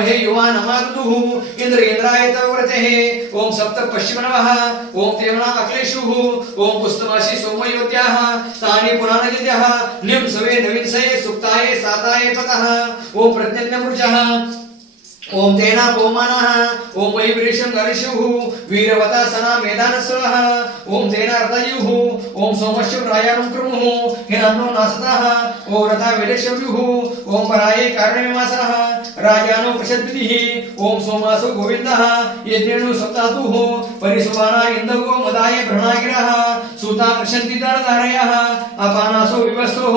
महे युवा नमारुदुः इंद्र इंद्राय तव व्रतेः ओम सप्त पश्चिमनवः ओम तेना अक्लेशुः ओम पुस्तमासि सोमयोत्याः तानि पुराणजित्यः निम सवे नविंसये सुक्ताये साताये पतः ओम प्रज्ञन्यमृजः ओम तेना पोमानः ओम मयि वृषं गरिषुः वीरवता सना मेदानस्वः, ओम तेना रतयुः, ओम सोमस्य प्रायाणं कृमुः हिरण्यो नासतः ओम रथा विदेशव्युः ओम पराये कारणविमासः राजानो प्रसद्विधिः ओम सोमासो गोविन्दः यज्ञेनु सप्तातुः परिसुवाना इन्दवो मदाय प्रणागिरः सूता प्रशन्ति दरधारयः अपानासो विवस्तोः